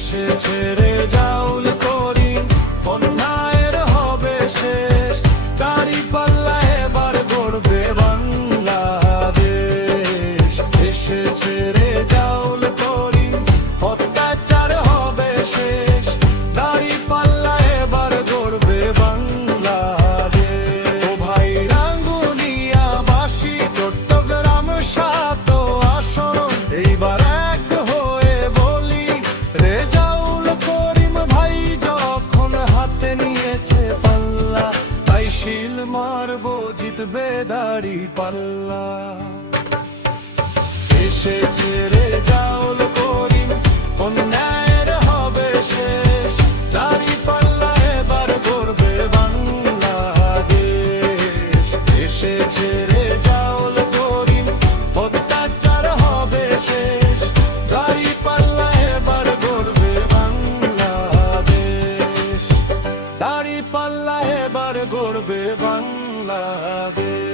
এসেছে রেজাউল করিম, অন্যায়ের হবে শেষ। দাঁড়িপাল্লা এবার গড়বে বাংলাদেশ। এসেছে রেজাউল করিম, অত্যাচার হবে শেষ। দাঁড়িপাল্লা এবার গড়বে বাংলাদেশ। ও ভাই রাঙ্গুনিয়াবাসী, চট্টগ্রাম ৭ আসন, এইবার এক হয়ে বলি, রেজাউল করিম ভাই যখন হাতে নিয়েছে পাল্লা, তাই শিল মারবো জিতবে দাঁড়িপাল্লা। এসেছে রেজাউল করিম, অন্যায়ের হবে শেষ। দাঁড়িপাল্লা এবার গড়বে বাংলাদেশ। এসেছে রেজাউল করিম, অত্যাচার হবে শেষ। দাঁড়িপাল্লা এবার গড়বে বাংলাদেশ। দাঁড়িপাল্লা এবার গড়বে বাংলাদেশ।